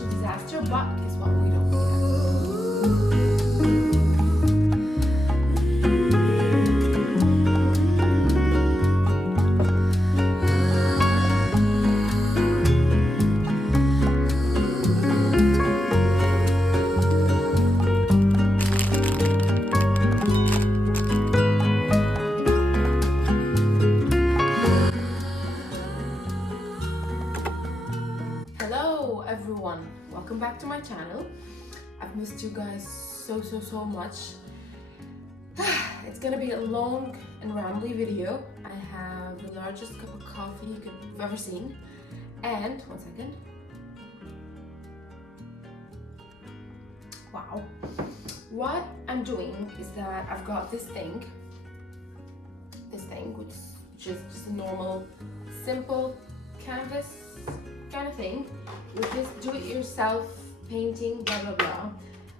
natural disaster, but guess what? We don't care. Hello everyone, welcome back to my channel. I've missed you guys so much. It's gonna be a long and rambly video. I have the largest cup of coffee you've ever seen, and one second. Wow. What I'm doing is that I've got this thing which is just a normal simple canvas kind of thing with this do-it-yourself painting, blah blah blah.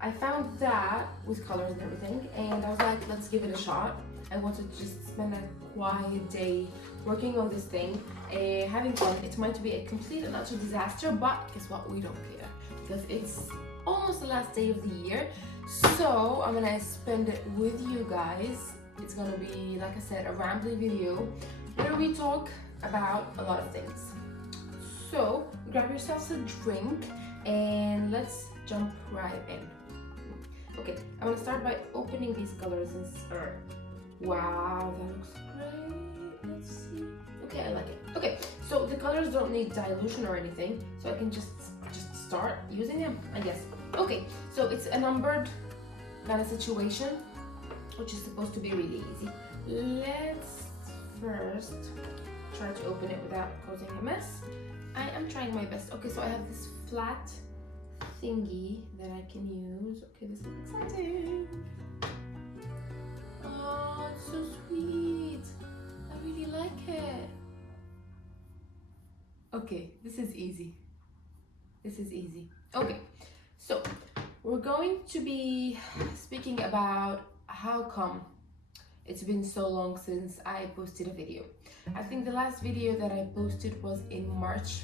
I found that with colors and everything, and I was like, let's give it a shot. I wanted to just spend a quiet day working on this thing, having fun. It might be a complete and utter disaster, but guess what? We don't care because it's almost the last day of the year. So I'm gonna spend it with you guys. It's gonna be, like I said, a rambly video where we talk about a lot of things. So grab yourselves a drink and let's jump right in. Okay, I'm gonna start by opening these colors and wow, that looks great. Let's see. Okay, I like it. Okay, so the colors don't need dilution or anything, so I can just start using them, I guess. Okay, so it's a numbered kind of situation, which is supposed to be really easy. Let's first try to open it without causing a mess. I am trying my best. Okay, so I have this flat thingy that I can use. Okay, this is exciting. Oh, it's so sweet. I really like it. Okay, this is easy. This is easy. Okay, so we're going to be speaking about how come it's been so long since I posted a video. I think the last video that I posted was in March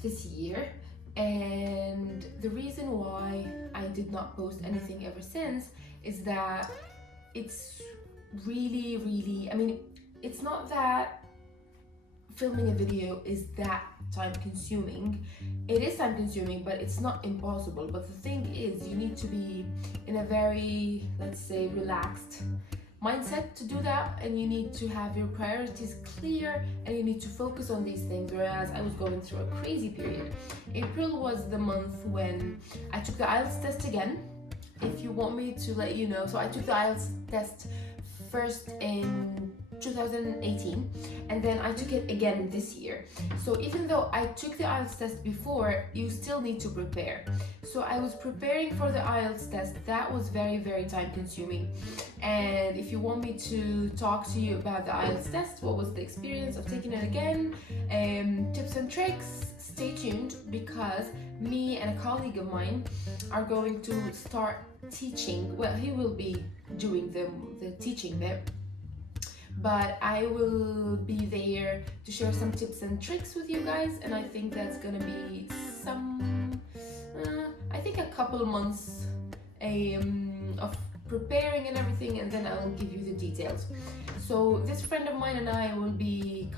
this year, and the reason why I did not post anything ever since is that it's really, I mean, it's not that filming a video is that time consuming. It is time consuming, but it's not impossible. But the thing is, you need to be in a very, let's say, relaxed mindset to do that, and you need to have your priorities clear, and you need to focus on these things. Whereas I was going through a crazy period. April was the month when I took the IELTS test again. If you want me to let you know, so I took the IELTS test first in 2018, and then I took it again this year. So even though I took the IELTS test before, you still need to prepare. So I was preparing for the IELTS test. That was very time consuming. And if you want me to talk to you about the IELTS test, what was the experience of taking it again, tips and tricks, stay tuned, because me and a colleague of mine are going to start teaching. Well, he will be doing the teaching bit, but I will be there to share some tips and tricks with you guys, and I think that's gonna be I think a couple of months of preparing and everything, and then I will give you the details. So this friend of mine and I will be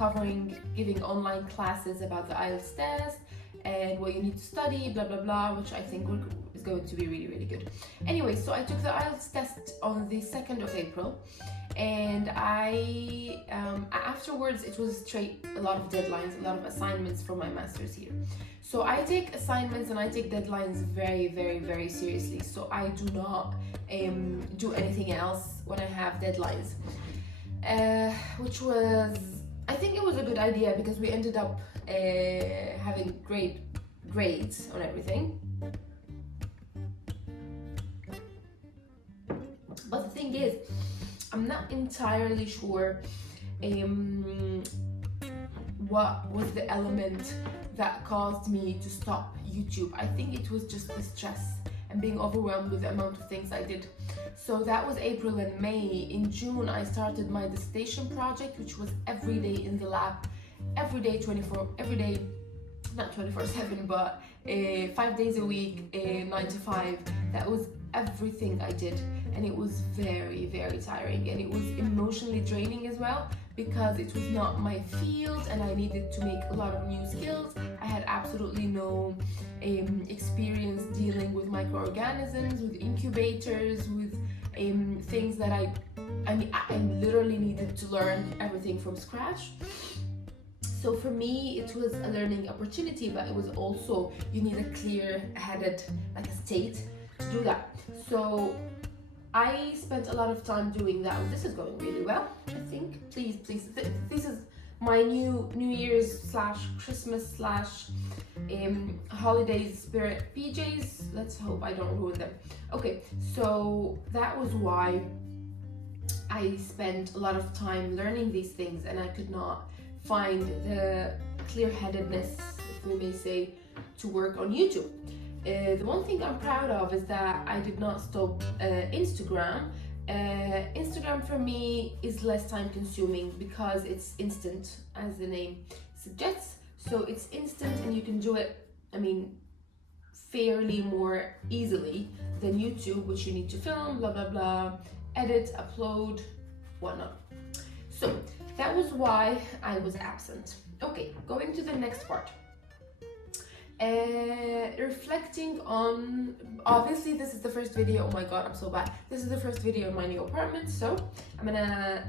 giving online classes about the IELTS test and what you need to study, blah blah blah, which I think is going to be really good. Anyway, so I took the IELTS test on the 2nd of April, and I afterwards it was straight a lot of deadlines, a lot of assignments for my master's here. So I take assignments and I take deadlines very seriously. So I do not do anything else when I have deadlines, which was, I think it was a good idea, because we ended up having great grades on everything. But the thing is, I'm not entirely sure what was the element that caused me to stop YouTube. I think it was just the stress and being overwhelmed with the amount of things I did. So that was April and May. In June, I started my dissertation project, which was every day in the lab, every day not 24/7, but 5 days a week, 9 to 5. That was everything I did, and it was very, very tiring, and it was emotionally draining as well, because it was not my field and I needed to make a lot of new skills. I had absolutely no experience dealing with microorganisms, with incubators, with things that I literally needed to learn everything from scratch. So for me, it was a learning opportunity, but it was also, you need a clear-headed, like a state to do that. So I spent a lot of time doing that. This is going really well, I think. Please, this is my New Year's / Christmas / holidays spirit PJs. Let's hope I don't ruin them. Okay, so that was why I spent a lot of time learning these things, and I could not find the clear-headedness, if we may say, to work on YouTube. The one thing I'm proud of is that I did not stop Instagram. Instagram for me is less time consuming because it's instant, as the name suggests. So it's instant and you can do it, fairly more easily than YouTube, which you need to film, blah, blah, blah, edit, upload, whatnot. So that was why I was absent. Okay, going to the next part. Reflecting on, obviously this is the first video, oh my god, I'm so bad. This is the first video in my new apartment, so I'm gonna,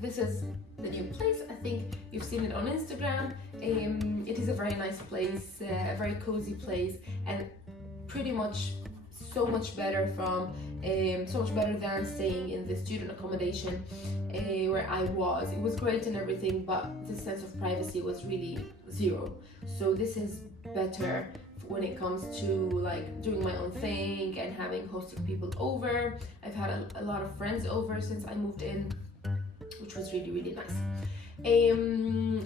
this is the new place. I think you've seen it on Instagram. It is a very nice place, a very cozy place, and pretty much so much better than staying in the student accommodation where I was. It was great and everything, but the sense of privacy was really zero. So this is better when it comes to like doing my own thing and hosting people over. I've had a lot of friends over since I moved in, which was really, really nice.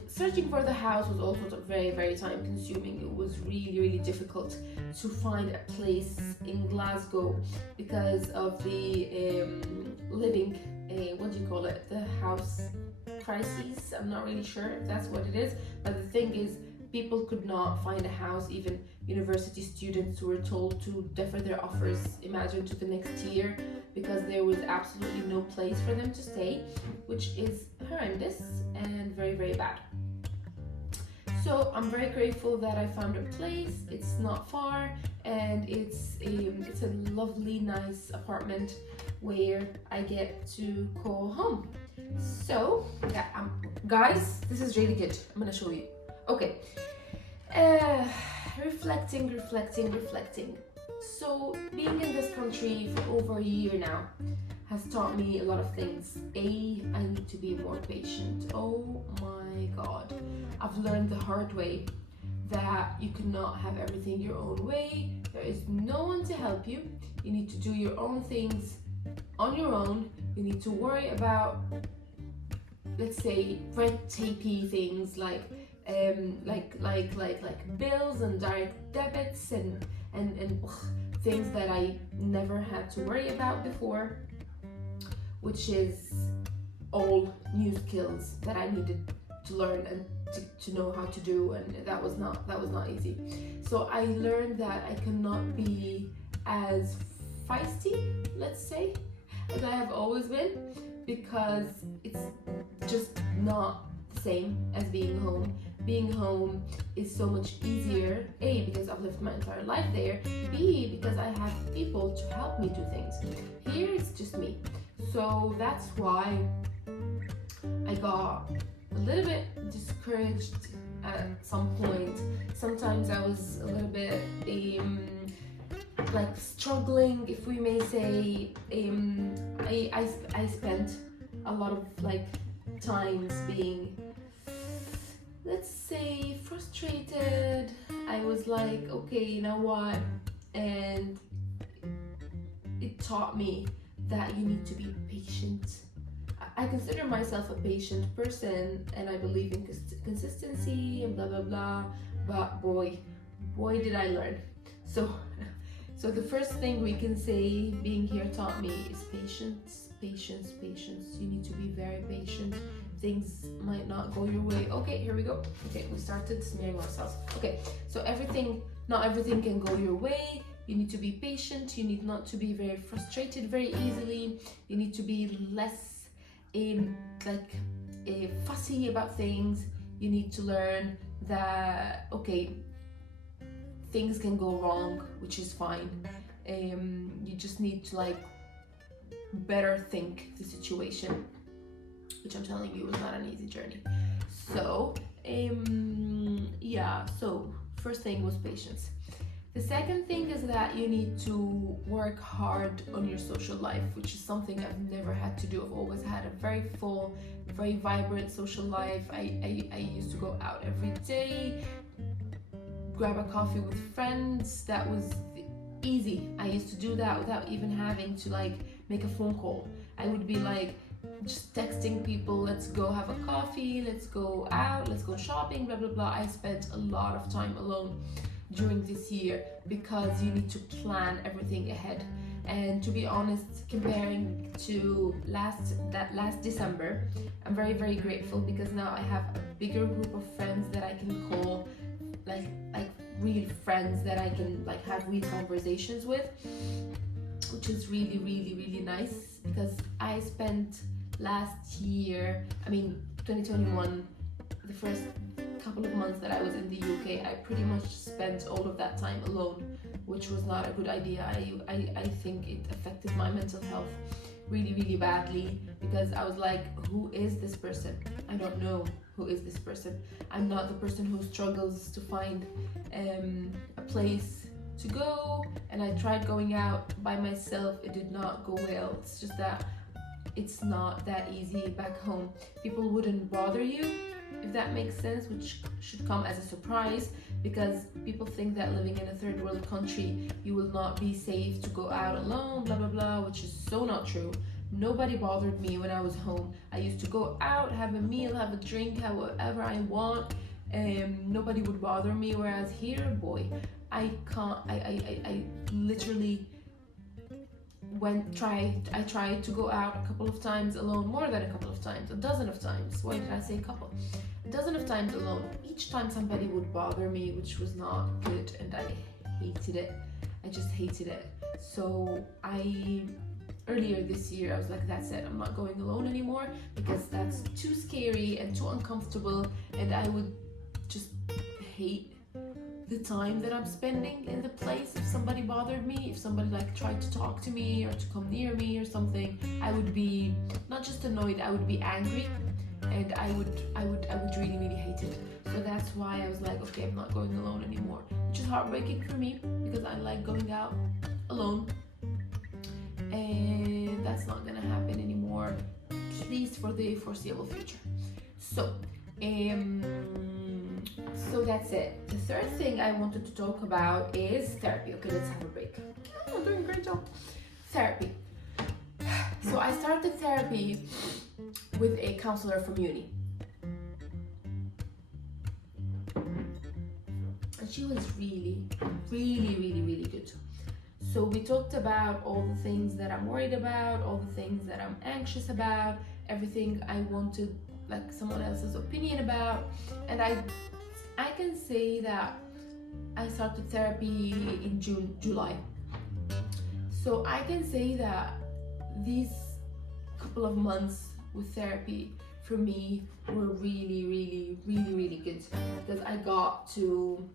Searching for the house was also very, very time consuming. It was really, really difficult to find a place in Glasgow because of the living, what do you call it, the house crises. I'm not really sure if that's what it is, but the thing is, people could not find a house. Even university students were told to defer their offers, imagine, to the next year, because there was absolutely no place for them to stay, which is horrendous and very, very bad. So I'm very grateful that I found a place. It's not far, and it's a lovely, nice apartment where I get to call home. So yeah, guys, this is really good. I'm gonna show you. Okay, reflecting. So being in this country for over a year now has taught me a lot of things. I need to be more patient. Oh my god, I've learned the hard way that you cannot have everything your own way. There is no one to help you. You need to do your own things on your own. You need to worry about, let's say, red tapey things like bills and direct debits and things that I never had to worry about before, which is all new skills that I needed to learn and to know how to do, and that was not easy. So I learned that I cannot be as feisty, let's say, as I have always been, because it's just not the same as being home. Being home is so much easier, A, because I've lived my entire life there, B, because I have people to help me do things. Here it's just me. So that's why I got a little bit discouraged at some point. Sometimes I was a little bit like struggling, if we may say. I spent a lot of times being, let's say, frustrated. I was like, okay, you know what? And it taught me that you need to be patient. I consider myself a patient person, and I believe in consistency and blah blah blah, but boy did I learn. So the first thing we can say being here taught me is patience. You need to be very patient. things might not go your way. Okay, here we go. Okay, we started smearing ourselves. Okay, so not everything can go your way. You need to be patient. You need not to be very frustrated very easily. You need to be less fussy about things. You need to learn that, okay, things can go wrong, which is fine. You just need to better think the situation, which I'm telling you was not an easy journey. So so first thing was patience. The second thing is that you need to work hard on your social life, which is something I've never had to do. I've always had a very full, very vibrant social life. I used to go out every day, grab a coffee with friends. That was easy. I used to do that without even having to make a phone call. I would be just texting people, let's go have a coffee, let's go out, let's go shopping, blah blah blah. I spent a lot of time alone during this year because you need to plan everything ahead. And to be honest, comparing to last December, I'm very, very grateful because now I have a bigger group of friends that I can call like real friends that I can have real conversations with, which is really, really, really nice. Because I spent last year, 2021, the first couple of months that I was in the UK, I pretty much spent all of that time alone, which was not a good idea. I think it affected my mental health really, really badly because I was like, who is this person? I don't know who is this person. I'm not the person who struggles to find a place to go, and I tried going out by myself. It did not go well. It's just that it's not that easy back home. People wouldn't bother you, if that makes sense, which should come as a surprise because people think that living in a third world country you will not be safe to go out alone, blah blah blah, which is so not true. Nobody bothered me when I was home. I used to go out, have a meal, have a drink, have whatever I want, nobody would bother me. Whereas here, boy, I can't. I literally I tried to go out a couple of times alone, more than a couple of times, a dozen of times. Why did I say a couple? A dozen of times alone. Each time somebody would bother me, which was not good, and I hated it. I just hated it. So earlier this year I was like, that's it, I'm not going alone anymore because that's too scary and too uncomfortable, and I would just hate the time that I'm spending in the place. If somebody bothered me, if somebody tried to talk to me or to come near me or something, I would be not just annoyed, I would be angry, and I would really, really hate it. So that's why I was like, okay, I'm not going alone anymore, which is heartbreaking for me because I like going out alone, and that's not gonna happen anymore, at least for the foreseeable future. So that's it. The third thing I wanted to talk about is therapy. Okay, let's have a break. Oh, I'm doing a great job. Therapy. So I started therapy with a counselor from uni. And she was really, really, really, really good. So we talked about all the things that I'm worried about, all the things that I'm anxious about, everything I wanted someone else's opinion about. And I can say that I started therapy in July. So I can say that these couple of months with therapy for me were really, really, really, really good because I got to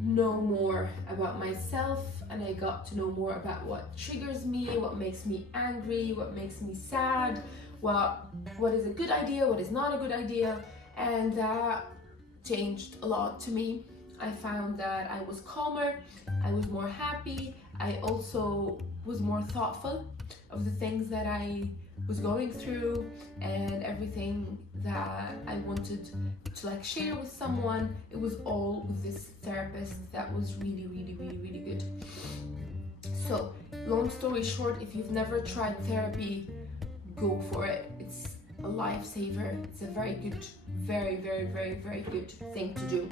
know more about myself, and I got to know more about what triggers me, what makes me angry, what makes me sad, what is a good idea, what is not a good idea, and that changed a lot to me. I found that I was calmer, I was more happy, I also was more thoughtful of the things that I was going through and everything that I wanted to share with someone. It was all with this therapist that was really, really, really, really good. So, long story short, if you've never tried therapy, go for it. a lifesaver. It's a very good, very, very, very, very good thing to do.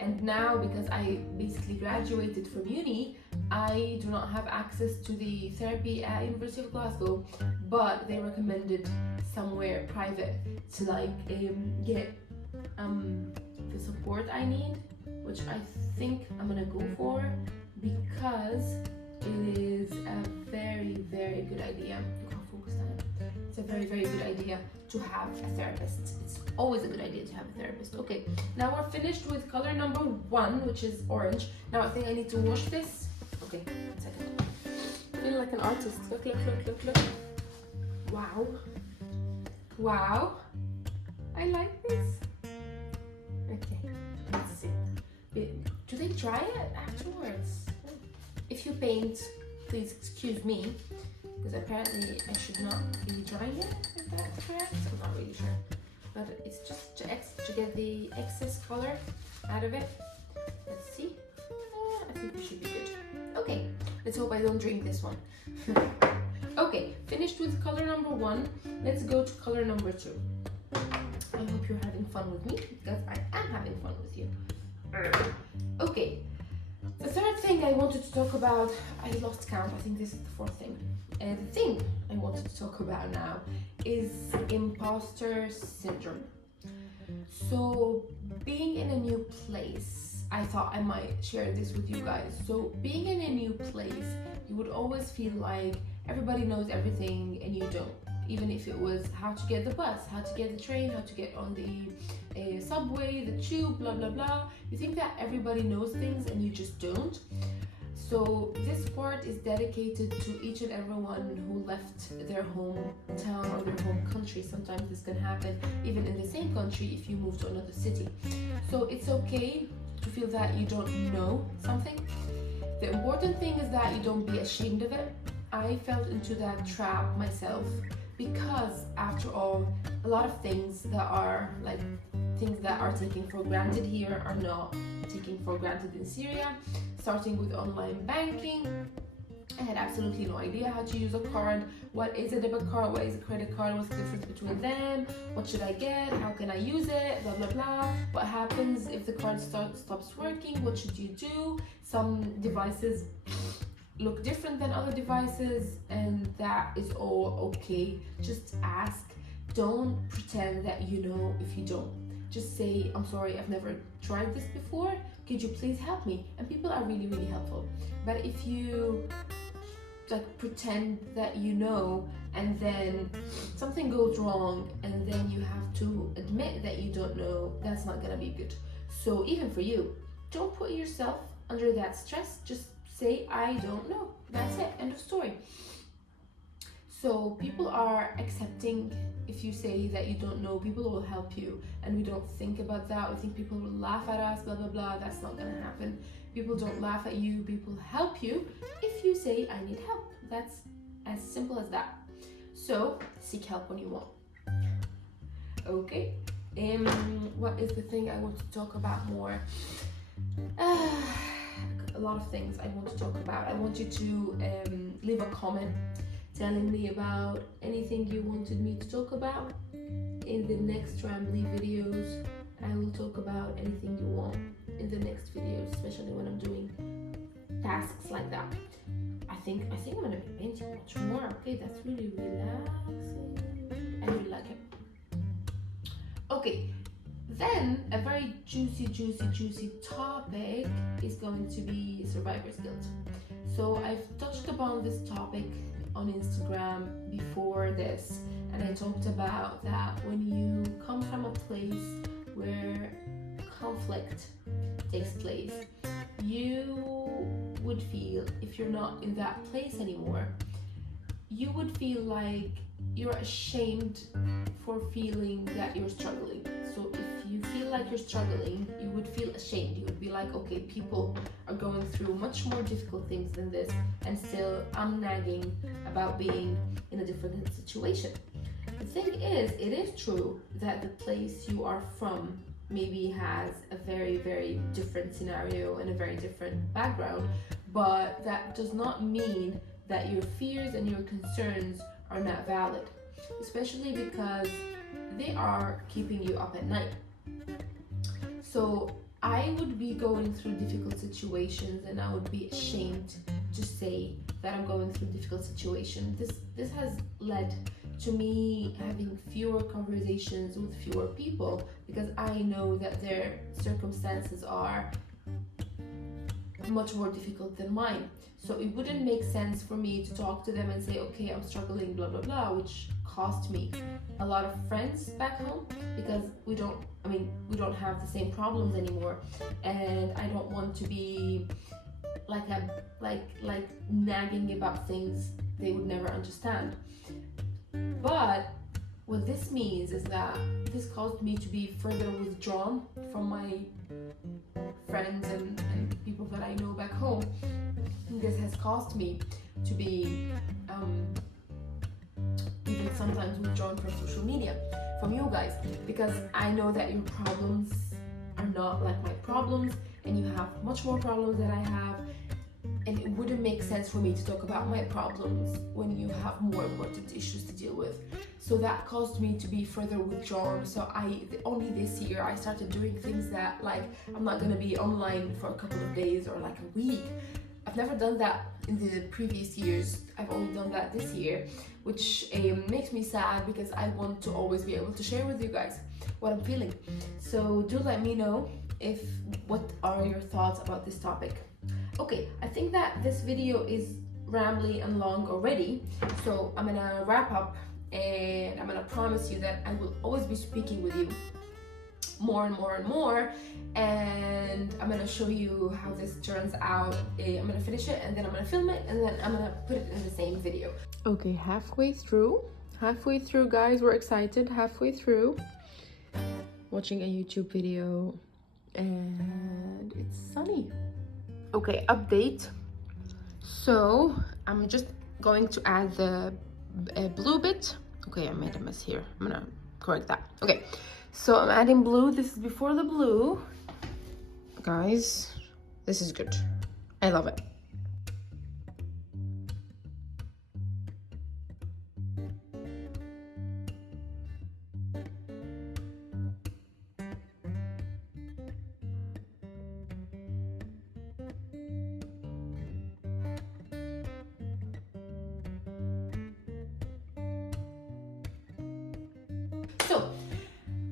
And now, because I basically graduated from uni, I do not have access to the therapy at University of Glasgow, but they recommended somewhere private to get the support I need, which I think I'm gonna go for, because it is a very, very good idea. You can't focus on it. It's a very, very good idea to have a therapist. It's always a good idea to have a therapist. Okay, now we're finished with color number 1, which is orange. Now I think I need to wash this. Okay, 1 second. I feel like an artist. Look, look, look, look, look. Wow. Wow. I like this. Okay, let's see. Do they dry it afterwards? If you paint, please excuse me, because apparently I should not be drying it. Is that correct? I'm not really sure. But it's just to get the excess color out of it. Let's see. I think we should be good. Okay, let's hope I don't drink this one. Okay, finished with color number 1. Let's go to color number 2. I hope you're having fun with me, because I am having fun with you. Okay, the third thing I wanted to talk about, I lost count, I think this is the 4th thing. The thing I wanted to talk about now is imposter syndrome. So, being in a new place, I thought I might share this with you guys. So, being in a new place, you would always feel like everybody knows everything and you don't. Even if it was how to get the bus, how to get the train, how to get on the subway, the tube, blah blah blah. You think that everybody knows things and you just don't. So this part is dedicated to each and everyone who left their hometown or their home country. Sometimes this can happen even in the same country if you move to another city. So it's okay to feel that you don't know something. The important thing is that you don't be ashamed of it. I fell into that trap myself, because after all, a lot of things that are taken for granted here are not taken for granted in Syria. Starting with online banking, I had absolutely no idea how to use a card. What is a debit card? What is a credit card? What's the difference between them? What should I get? How can I use it? Blah blah blah. What happens if the card stops working? What should you do? Some devices look different than other devices, and that is all okay. Just ask. Don't pretend that you know if you don't. Just say, I'm sorry, I've never tried this before. Could you please help me? And people are really, really helpful. But if you pretend that you know, and then something goes wrong, and then you have to admit that you don't know, that's not gonna be good. So even for you, don't put yourself under that stress. Just say, I don't know. That's it. End of story. So people are accepting. If you say that you don't know, people will help you, and we don't think about that. We think people will laugh at us, blah blah blah. That's not gonna happen. People don't laugh at you. People help you if you say, I need help. That's as simple as that. So seek help when you want. Okay. What is the thing I want to talk about more? A lot of things I want to talk about. I want you to leave a comment telling me about anything you wanted me to talk about. In the next Rambly videos, I will talk about anything you want in the next videos, especially when I'm doing tasks like that. I think I'm gonna be painting much more. Okay, that's really relaxing. I really like it. Okay, then a very juicy topic is going to be survivor's guilt. So I've touched upon this topic on Instagram before this, and I talked about that when you come from a place where conflict takes place, you would feel, if you're not in that place anymore, you would feel like you're ashamed for feeling that you're struggling. So if you feel like you're struggling, you would feel ashamed. You would be like, okay, people are going through much more difficult things than this, and still I'm nagging about being in a different situation. The thing is, it is true that the place you are from maybe has a very, very different scenario and a very different background, but that does not mean that your fears and your concerns are not valid, especially because they are keeping you up at night. So I would be going through difficult situations, and I would be ashamed to say that I'm going through difficult situations. This has led to me having fewer conversations with fewer people, because I know that their circumstances are much more difficult than mine. So it wouldn't make sense for me to talk to them and say, okay, I'm struggling, blah blah blah, which cost me a lot of friends back home, because we don't have the same problems anymore, and I don't want to be like nagging about things they would never understand. But what this means is that this caused me to be further withdrawn from my friends and people that I know back home. This has caused me to be even sometimes withdrawn from social media, from you guys, because I know that your problems are not like my problems, and you have much more problems than I have, and it wouldn't make sense for me to talk about my problems when you have more important issues to deal with. So that caused me to be further withdrawn. So only this year I started doing things that, like, I'm not gonna be online for a couple of days or like a week. I've never done that in the previous years. I've only done that this year, which makes me sad, because I want to always be able to share with you guys what I'm feeling. So do let me know what are your thoughts about this topic. Okay, I think that this video is rambly and long already, so I'm gonna wrap up, and I'm gonna promise you that I will always be speaking with you more and more and more, and I'm gonna show you how this turns out. I'm gonna finish it, and then I'm gonna film it, and then I'm gonna put it in the same video. Okay, halfway through guys, we're excited. Halfway through watching a YouTube video, and it's sunny. Okay, update. So I'm just going to add the blue bit. Okay, I made a mess here. I'm gonna correct that. Okay, so I'm adding blue. This is before the blue. Guys, this is good. I love it. So,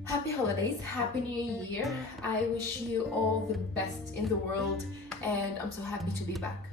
happy holidays, happy new year. I wish you all the best in the world, and I'm so happy to be back.